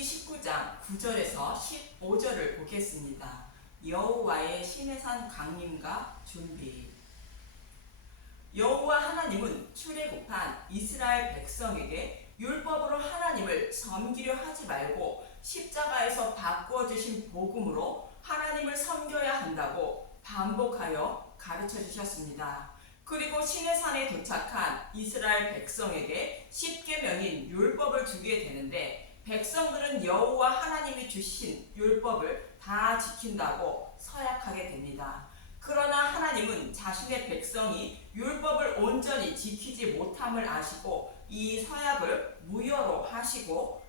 출애굽기 19장 9절에서 15절을 보겠습니다. 여호와의 시내산 강림과 준비. 여호와 하나님은 출애굽한 이스라엘 백성에게 율법으로 하나님을 섬기려 하지 말고 십자가에서 바꾸어 주신 복음으로 하나님을 섬겨야 한다고 반복하여 가르쳐 주셨습니다. 그리고 시내산에 도착한 이스라엘 백성에게 십계명인 율법을 주게 되는데, 백성들은 여호와 하나님이 주신 율법을 다 지킨다고 서약하게 됩니다. 그러나 하나님은 자신의 백성이 율법을 온전히 지키지 못함을 아시고 이 서약을 무효로 하시고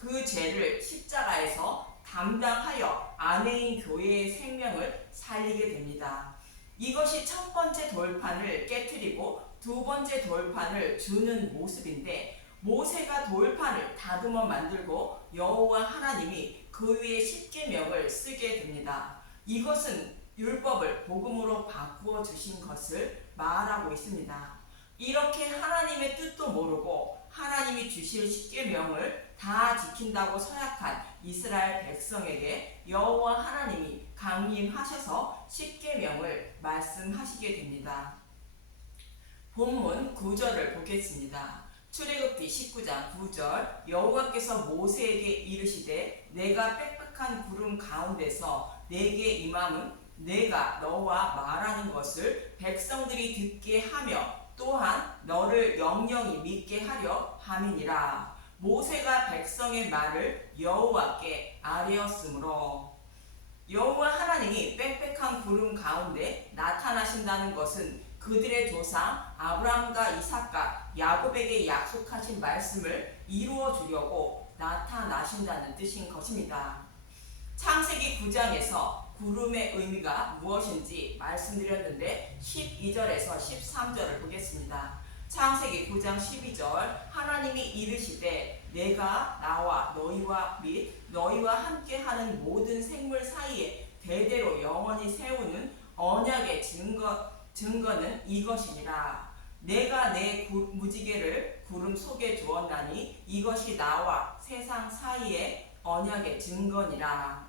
그 죄를 십자가에서 담당하여 아내인 교회의 생명을 살리게 됩니다. 이것이 첫 번째 돌판을 깨트리고 두 번째 돌판을 주는 모습인데, 모세가 돌판을 다듬어 만들고 여호와 하나님이 그 위에 십계명을 쓰게 됩니다. 이것은 율법을 복음으로 바꾸어 주신 것을 말하고 있습니다. 이렇게 하나님의 뜻도 모르고 하나님이 주실 십계명을 다 지킨다고 서약한 이스라엘 백성에게 여호와 하나님이 강림하셔서 십계명을 말씀하시게 됩니다. 본문 9절을 보겠습니다. 출애굽기 19장 9절. 여호와께서 모세에게 이르시되 내가 빽빽한 구름 가운데서 내게 임함은 내가 너와 말하는 것을 백성들이 듣게 하며 또한 너를 영영히 믿게 하려 함이니라. 모세가 백성의 말을 여호와께 아뢰었으므로. 여호와 하나님이 빽빽한 구름 가운데 나타나신다는 것은 그들의 조상 아브라함과 이삭과 야곱에게 약속하신 말씀을 이루어 주려고 나타나신다는 뜻인 것입니다. 창세기 9장에서 구름의 의미가 무엇인지 말씀드렸는데 12절에서 13절을 보겠습니다. 창세기 9장 12절. 하나님이 이르시되 내가 나와 너희와 및 너희와 함께하는 모든 생물 사이에 대대로 영원히 세우는 언약의 증거는 이것이니라. 내가 내 무지개를 구름 속에 두었나니 이것이 나와 세상 사이의 언약의 증거니라.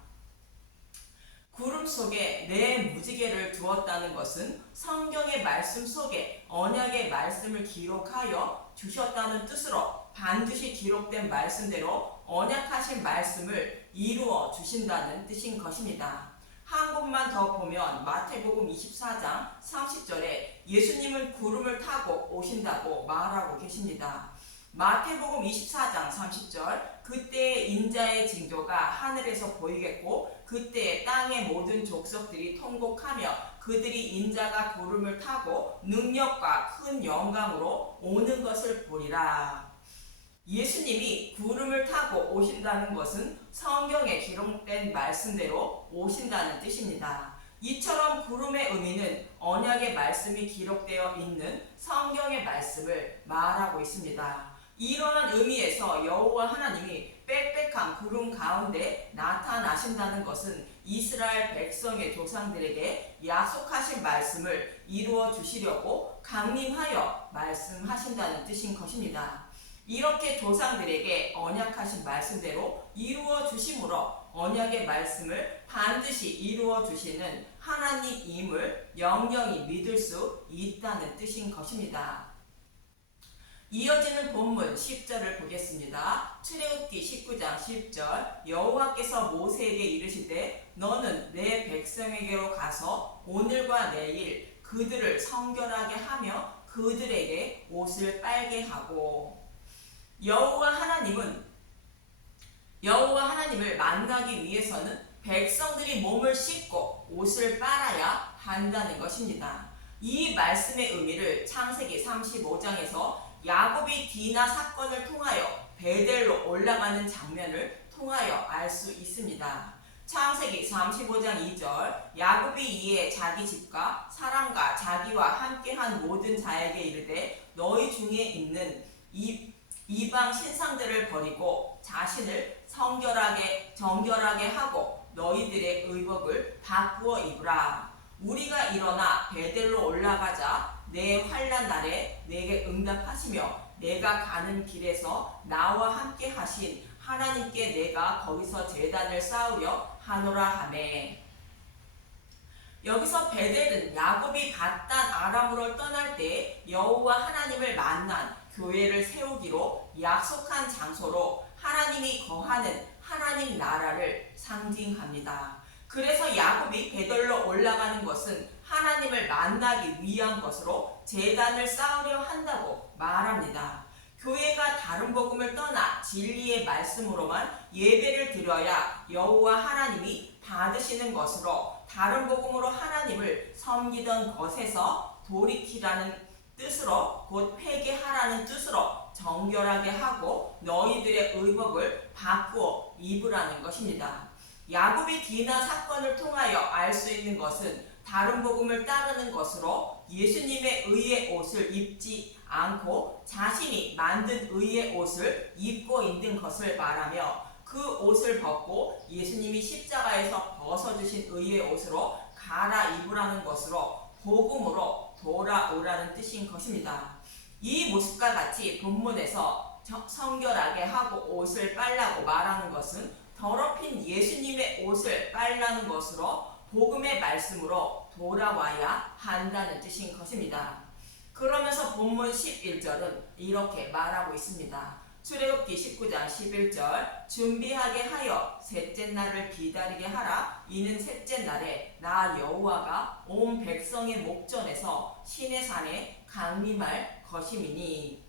구름 속에 내 무지개를 두었다는 것은 성경의 말씀 속에 언약의 말씀을 기록하여 주셨다는 뜻으로 반드시 기록된 말씀대로 언약하신 말씀을 이루어 주신다는 뜻인 것입니다. 한 곳만 더 보면 마태복음 24장 30절에 예수님은 구름을 타고 오신다고 말하고 계십니다. 마태복음 24장 30절. 그때 인자의 징조가 하늘에서 보이겠고 그때 땅의 모든 족속들이 통곡하며 그들이 인자가 구름을 타고 능력과 큰 영광으로 오는 것을 보리라. 예수님이 구름을 타고 오신다는 것은 성경에 기록된 말씀대로 오신다는 뜻입니다. 이처럼 구름의 의미는 언약의 말씀이 기록되어 있는 성경의 말씀을 말하고 있습니다. 이러한 의미에서 여호와 하나님이 빽빽한 구름 가운데 나타나신다는 것은 이스라엘 백성의 조상들에게 약속하신 말씀을 이루어 주시려고 강림하여 말씀하신다는 뜻인 것입니다. 이렇게 조상들에게 언약하신 말씀대로 이루어 주심으로 언약의 말씀을 반드시 이루어 주시는 하나님임을 영영히 믿을 수 있다는 뜻인 것입니다. 이어지는 본문 10절을 보겠습니다. 출애굽기 19장 10절. 여호와께서 모세에게 이르시되 너는 내 백성에게로 가서 오늘과 내일 그들을 성결하게 하며 그들에게 옷을 빨게 하고. 여호와 하나님을 만나기 위해서는 백성들이 몸을 씻고 옷을 빨아야 한다는 것입니다. 이 말씀의 의미를 창세기 35장에서 야곱이 디나 사건을 통하여 베델로 올라가는 장면을 통하여 알 수 있습니다. 창세기 35장 2절. 야곱이 이에 자기 집과 사람과 자기와 함께한 모든 자에게 이르되 너희 중에 있는 이방 신상들을 버리고 자신을 정결하게 하고 너희들의 의복을 바꾸어 입으라. 우리가 일어나 베델로 올라가자 내 환난 날에 내게 응답하시며 내가 가는 길에서 나와 함께 하신 하나님께 내가 거기서 제단을 쌓으려 하노라 하매. 여기서 베델은 야곱이 갓단 아람으로 떠날 때 여호와 하나님을 만난 교회를 세우기로 약속한 장소로 하나님이 거하는 하나님 나라를 상징합니다. 그래서 야곱이 베델로 올라가는 것은 하나님을 만나기 위한 것으로 제단을 쌓으려 한다고 말합니다. 교회가 다른 복음을 떠나 진리의 말씀으로만 예배를 드려야 여호와 하나님이 받으시는 것으로 다른 복음으로 하나님을 섬기던 것에서 돌이키라는 뜻으로 곧 회개하라는 뜻으로 정결하게 하고 너희들의 의복을 바꾸어 입으라는 것입니다. 야곱이 디나 사건을 통하여 알 수 있는 것은 다른 복음을 따르는 것으로 예수님의 의의 옷을 입지 않고 자신이 만든 의의 옷을 입고 있는 것을 말하며 그 옷을 벗고 예수님이 십자가에서 벗어주신 의의 옷으로 갈아입으라는 것으로 복음으로 돌아오라는 뜻인 것입니다. 이 모습과 같이 본문에서 성결하게 하고 옷을 빨라고 말하는 것은 더럽힌 예수님의 옷을 빨라는 것으로 복음의 말씀으로 돌아와야 한다는 뜻인 것입니다. 그러면서 본문 11절은 이렇게 말하고 있습니다. 출애굽기 19장 11절 준비하게 하여 셋째 날을 기다리게 하라. 이는 셋째 날에 나 여호와가 온 백성의 목전에서 시내산에 강림할 것임이니.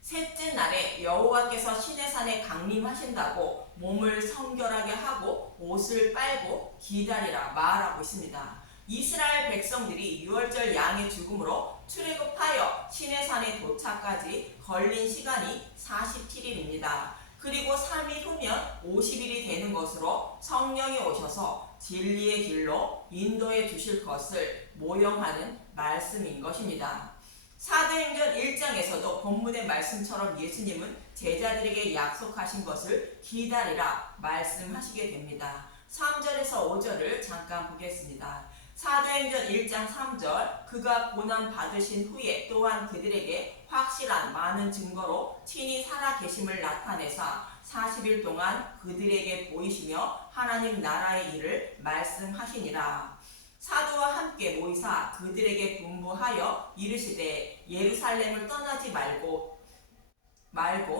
셋째 날에 여호와께서 시내산에 강림하신다고 몸을 성결하게 하고 옷을 빨고 기다리라 말하고 있습니다. 이스라엘 백성들이 유월절 양의 죽음으로 출애굽하여 시내산에 도착까지 걸린 시간이 47일입니다. 그리고 3일 후면 50일이 되는 것으로 성령이 오셔서 진리의 길로 인도해 주실 것을 모형하는 말씀인 것입니다. 사도행전 1장에서도 본문의 말씀처럼 예수님은 제자들에게 약속하신 것을 기다리라 말씀하시게 됩니다. 3절에서 5절을 잠깐 보겠습니다. 사도행전 1장 3절 그가 고난 받으신 후에 또한 그들에게 확실한 많은 증거로 친히 살아계심을 나타내사 40일 동안 그들에게 보이시며 하나님 나라의 일을 말씀하시니라. 사도와 함께 모이사 그들에게 분부하여 이르시되 예루살렘을 떠나지 말고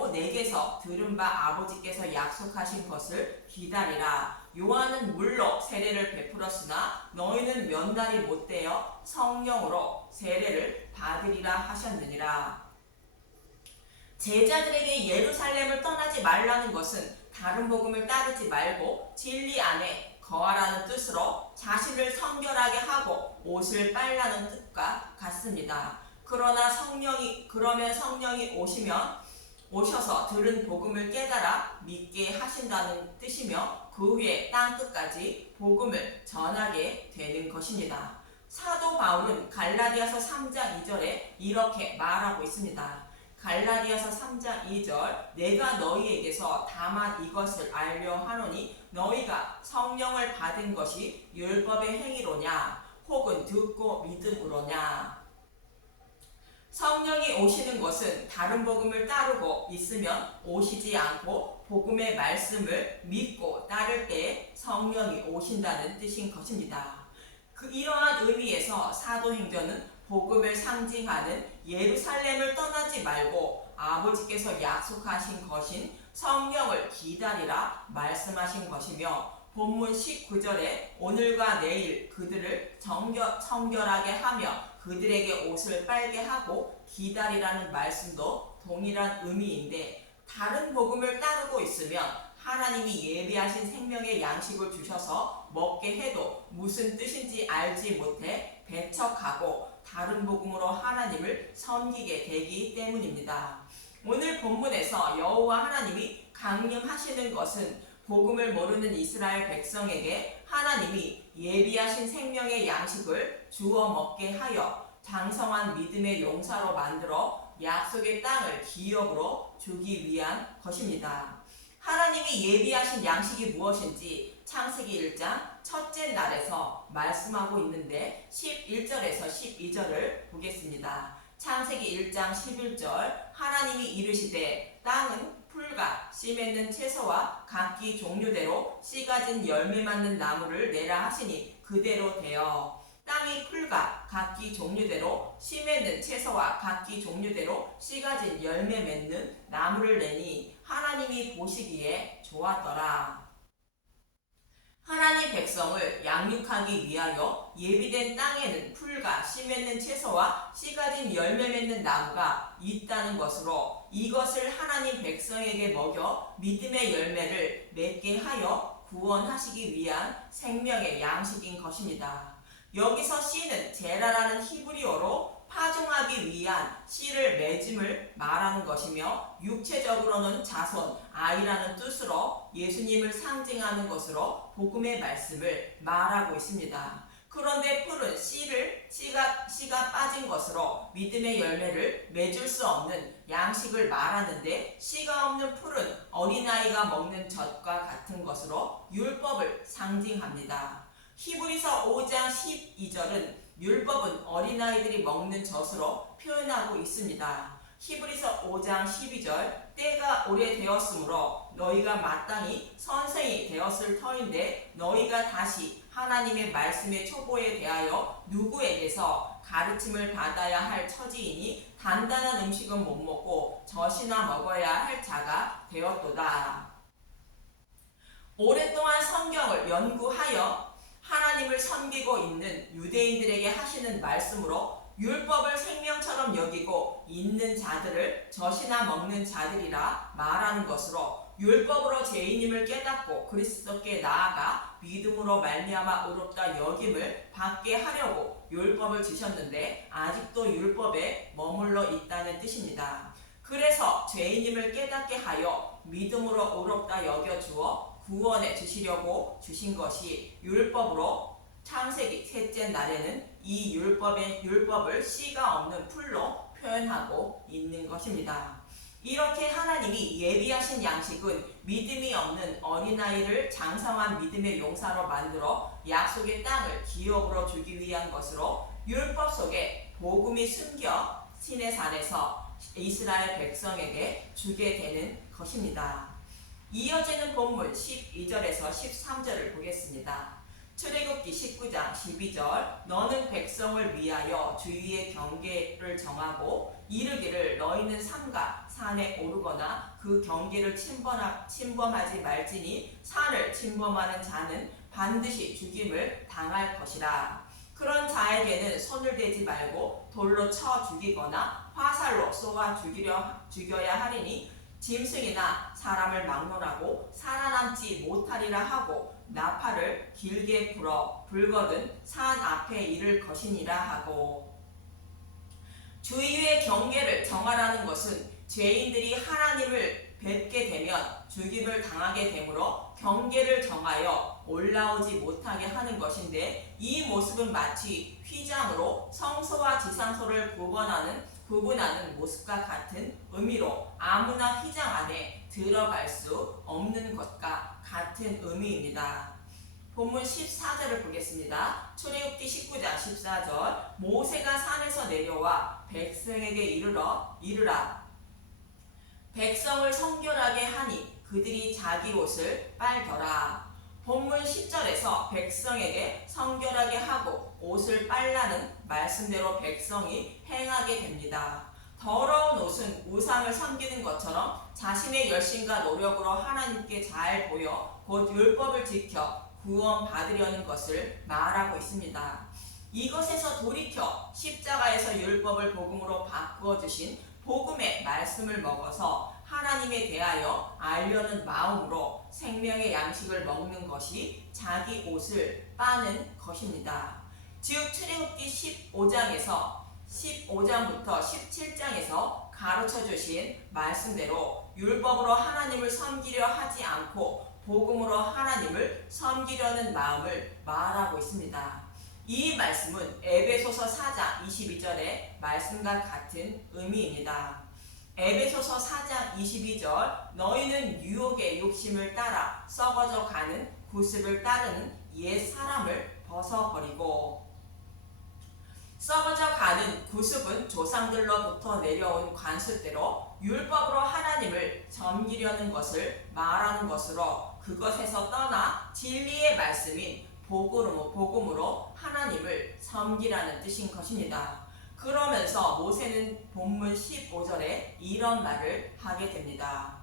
내게서 들은 바 아버지께서 약속하신 것을 기다리라. 요한은 물로 세례를 베풀었으나 너희는 몇 날이 못되어 성령으로 세례를 받으리라 하셨느니라. 제자들에게 예루살렘을 떠나지 말라는 것은 다른 복음을 따르지 말고 진리 안에 거하라는 뜻으로 자신을 성결하게 하고 옷을 빨라는 뜻과 같습니다. 그러면 성령이 오셔서 들은 복음을 깨달아 믿게 하신다는 뜻이며 그 후에 땅 끝까지 복음을 전하게 되는 것입니다. 사도 바울은 갈라디아서 3장 2절에 이렇게 말하고 있습니다. 갈라디아서 3장 2절 내가 너희에게서 다만 이것을 알려 하노니 너희가 성령을 받은 것이 율법의 행위로냐 혹은 듣고 믿음으로냐. 성령이 오시는 것은 다른 복음을 따르고 있으면 오시지 않고 복음의 말씀을 믿고 따를 때 성령이 오신다는 뜻인 것입니다. 이러한 의미에서 사도행전은 복음을 상징하는 예루살렘을 떠나지 말고 아버지께서 약속하신 것인 성령을 기다리라 말씀하신 것이며 본문 19절에 오늘과 내일 그들을 성결하게 하며 그들에게 옷을 빨게 하고 기다리라는 말씀도 동일한 의미인데 다른 복음을 따르고 있으면 하나님이 예비하신 생명의 양식을 주셔서 먹게 해도 무슨 뜻인지 알지 못해 배척하고 다른 복음으로 하나님을 섬기게 되기 때문입니다. 오늘 본문에서 여호와 하나님이 강림하시는 것은 복음을 모르는 이스라엘 백성에게 하나님이 예비하신 생명의 양식을 주어 먹게 하여 장성한 믿음의 용사로 만들어 약속의 땅을 기업으로 주기 위한 것입니다. 하나님이 예비하신 양식이 무엇인지 창세기 1장 첫째 날에서 말씀하고 있는데 11절에서 12절을 보겠습니다. 창세기 1장 11절 하나님이 이르시되 땅은 풀과 씨 맺는 채소와 각기 종류대로 씨 가진 열매 맺는 나무를 내라 하시니 그대로 되어 땅이 풀과 각기 종류대로 씨 맺는 채소와 각기 종류대로 씨 가진 열매 맺는 나무를 내니 하나님이 보시기에 좋았더라. 하나님 백성을 양육하기 위하여 예비된 땅에는 풀과 씨 맺는 채소와 씨 가진 열매 맺는 나무가 있다는 것으로 이것을 하나님 백성에게 먹여 믿음의 열매를 맺게 하여 구원하시기 위한 생명의 양식인 것입니다. 여기서 씨는 제라라는 히브리어로 파종하기 위한 씨를 맺음을 말하는 것이며 육체적으로는 자손, 아이라는 뜻으로 예수님을 상징하는 것으로 복음의 말씀을 말하고 있습니다. 그런데 풀은 씨가 빠진 것으로 믿음의 열매를 맺을 수 없는 양식을 말하는데 씨가 없는 풀은 어린아이가 먹는 젖과 같은 것으로 율법을 상징합니다. 히브리서 5장 12절은 율법은 어린아이들이 먹는 젖으로 표현하고 있습니다. 히브리서 5장 12절 때가 오래되었으므로 너희가 마땅히 선생이 되었을 터인데 너희가 다시 하나님의 말씀의 초보에 대하여 누구에게서 가르침을 받아야 할 처지이니 단단한 음식은 못 먹고 젖이나 먹어야 할 자가 되었도다. 오랫동안 성경을 연구하여 하나님을 섬기고 있는 유대인들에게 하시는 말씀으로 율법을 생명처럼 여기고 있는 자들을 젖이나 먹는 자들이라 말하는 것으로 율법으로 죄인임을 깨닫고 그리스도께 나아가 믿음으로 말미암아 의롭다 여김을 받게 하려고 율법을 주셨는데 아직도 율법에 머물러 있다는 뜻입니다. 그래서 죄인임을 깨닫게 하여 믿음으로 의롭다 여겨주어 구원해 주시려고 주신 것이 율법으로 창세기 셋째 날에는 이 율법을 씨가 없는 풀로 표현하고 있는 것입니다. 이렇게 하나님이 예비하신 양식은 믿음이 없는 어린아이를 장성한 믿음의 용사로 만들어 약속의 땅을 기업으로 주기 위한 것으로 율법 속에 복음이 숨겨 시내산에서 이스라엘 백성에게 주게 되는 것입니다. 이어지는 본문 12절에서 13절을 보겠습니다. 출애굽기 19장 12절 너는 백성을 위하여 주위의 경계를 정하고 이르기를 너희는 삼가 산에 오르거나 그 경계를 침범하지 말지니 산을 침범하는 자는 반드시 죽임을 당할 것이라. 그런 자에게는 손을 대지 말고 돌로 쳐 죽이거나 화살로 쏘아 죽여야 하리니 짐승이나 사람을 막론하고 살아남지 못하리라 하고 나팔을 길게 불거든 산 앞에 이를 것이니라 하고. 주위의 경계를 정하라는 것은 죄인들이 하나님을 뵙게 되면 죽임을 당하게 되므로 경계를 정하여 올라오지 못하게 하는 것인데 이 모습은 마치 휘장으로 성소와 지상소를 구분하는 모습과 같은 의미로 아무나 휘장 안에 들어갈 수 없는 것과 같은 의미입니다. 본문 14절을 보겠습니다. 출애굽기 19장 14절 모세가 산에서 내려와 백성에게 이르라 백성을 성결하게 하니 그들이 자기 옷을 빨더라. 본문 10절에서 백성에게 성결하게 하고 옷을 빨라는 말씀대로 백성이 행하게 됩니다. 더러운 옷은 우상을 섬기는 것처럼 자신의 열심과 노력으로 하나님께 잘 보여 곧 율법을 지켜 구원받으려는 것을 말하고 있습니다. 이것에서 돌이켜 십자가에서 율법을 복음으로 바꾸어 주신 복음의 말씀을 먹어서 하나님에 대하여 알려는 마음으로 생명의 양식을 먹는 것이 자기 옷을 빠는 것입니다. 즉 출애굽기 15장부터 17장에서 가르쳐 주신 말씀대로 율법으로 하나님을 섬기려 하지 않고 복음으로 하나님을 섬기려는 마음을 말하고 있습니다. 이 말씀은 에베소서 4장 22절의 말씀과 같은 의미입니다. 에베소서 4장 22절 너희는 유혹의 욕심을 따라 썩어져 가는 구습을 따르는 옛 사람을 벗어버리고. 썩어져 가는 구습은 조상들로부터 내려온 관습대로 율법으로 하나님을 섬기려는 것을 말하는 것으로 그것에서 떠나 진리의 말씀인 복음으로 하나님을 섬기라는 뜻인 것입니다. 그러면서 모세는 본문 15절에 이런 말을 하게 됩니다.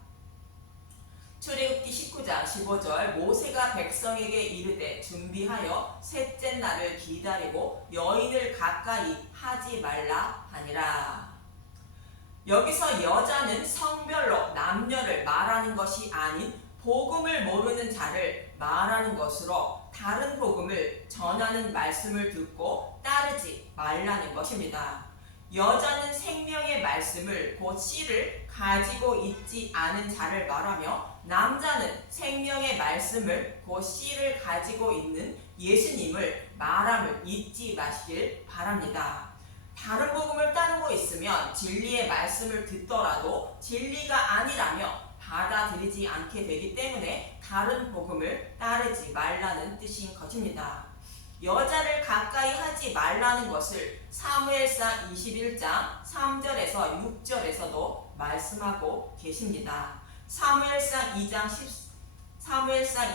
출애굽기 19장 15절 모세가 백성에게 이르되 준비하여 셋째 날을 기다리고 여인을 가까이 하지 말라 하니라. 여기서 여자는 성별로 남녀를 말하는 것이 아닌 복음을 모르는 자를 말하는 것으로 다른 복음을 전하는 말씀을 듣고 따르지 말라는 것입니다. 여자는 생명의 말씀을 곧 씨를 가지고 있지 않은 자를 말하며 남자는 생명의 말씀을 곧 씨를 가지고 있는 예수님을 말함을 잊지 마시길 바랍니다. 다른 복음을 따르고 있으면 진리의 말씀을 듣더라도 진리가 아니라며 받아들이지 않게 되기 때문에 다른 복음을 따르지 말라는 뜻인 것입니다. 여자를 가까이 하지 말라는 것을 사무엘상 21장 3절에서 6절에서도 말씀하고 계십니다. 사무엘상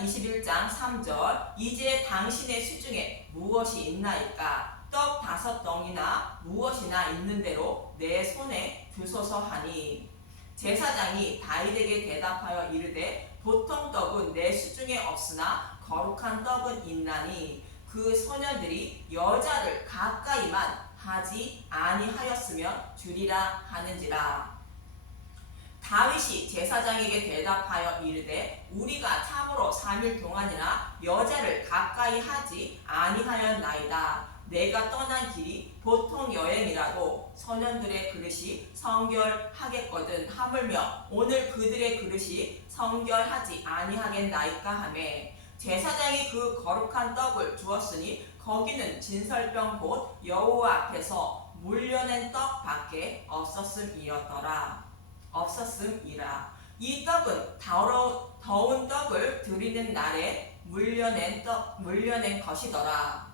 21장 3절 이제 당신의 수중에 무엇이 있나이까 떡 5덩이나 무엇이나 있는 대로 내 손에 주소서 하니 제사장이 다윗에게 대답하여 이르되 보통 떡은 내 수중에 없으나 거룩한 떡은 있나니 그 소년들이 여자를 가까이만 하지 아니하였으면 주리라 하는지라. 다윗이 제사장에게 대답하여 이르되 우리가 참으로 3일 동안이나 여자를 가까이 하지 아니하였나이다. 내가 떠난 길이 보통 여행이라도 소년들의 그릇이 성결하겠거든 하물며 오늘 그들의 그릇이 성결하지 아니하겠나이까 하매 제사장이 그 거룩한 떡을 주었으니 거기는 진설병 곧 여호와 앞에서 물려낸 떡밖에 없었음이라. 이 떡은 더운 떡을 드리는 날에 물려낸 것이더라.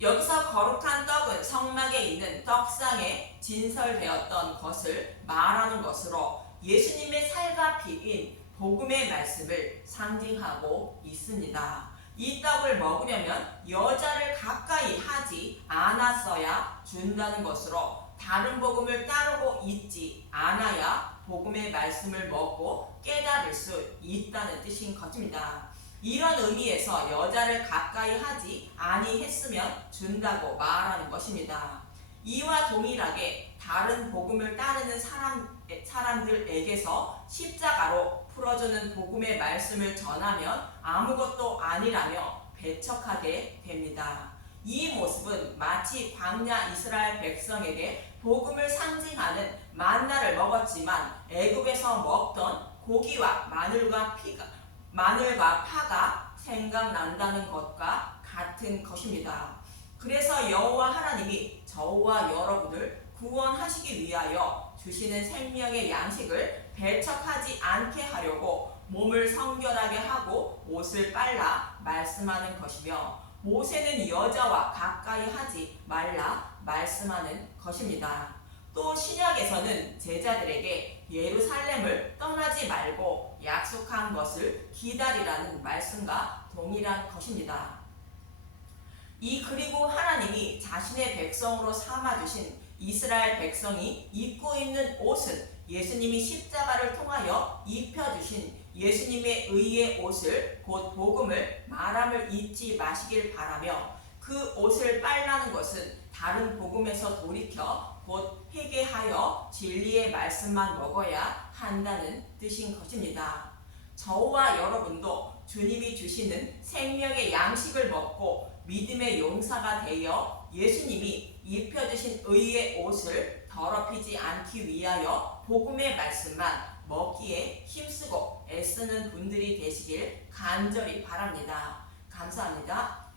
여기서 거룩한 떡은 성막에 있는 떡상에 진설되었던 것을 말하는 것으로 예수님의 살과 피인 복음의 말씀을 상징하고 있습니다. 이 떡을 먹으려면 여자를 가까이 하지 않았어야 준다는 것으로 다른 복음을 따르고 있지 않아야 복음의 말씀을 먹고 깨달을 수 있다는 뜻인 것입니다. 이런 의미에서 여자를 가까이 하지 아니했으면 준다고 말하는 것입니다. 이와 동일하게 다른 복음을 따르는 사람들에게서 십자가로 풀어주는 복음의 말씀을 전하면 아무것도 아니라며 배척하게 됩니다. 이 모습은 마치 광야 이스라엘 백성에게 복음을 상징하는 만나를 먹었지만 애굽에서 먹던 고기와 마늘과 파가 생각난다는 것과 같은 것입니다. 그래서 여호와 하나님이 저와 여러분을 구원하시기 위하여 주시는 생명의 양식을 배척하지 않게 하려고 몸을 성결하게 하고 옷을 빨라 말씀하는 것이며 모세는 여자와 가까이 하지 말라 말씀하는 것입니다. 또 신약에서는 제자들에게 예루살렘을 떠나지 말고 약속한 것을 기다리라는 말씀과 동일한 것입니다. 그리고 하나님이 자신의 백성으로 삼아주신 이스라엘 백성이 입고 있는 옷은 예수님이 십자가를 통하여 입혀주신 예수님의 의의 옷을 곧 복음을 말함을 잊지 마시길 바라며 그 옷을 빨라는 것은 다른 복음에서 돌이켜 곧 회개하여 진리의 말씀만 먹어야 한다는 뜻인 것입니다. 저와 여러분도 주님이 주시는 생명의 양식을 먹고 믿음의 용사가 되어 예수님이 입혀주신 의의 옷을 더럽히지 않기 위하여 복음의 말씀만 먹기에 힘쓰고 애쓰는 분들이 되시길 간절히 바랍니다. 감사합니다.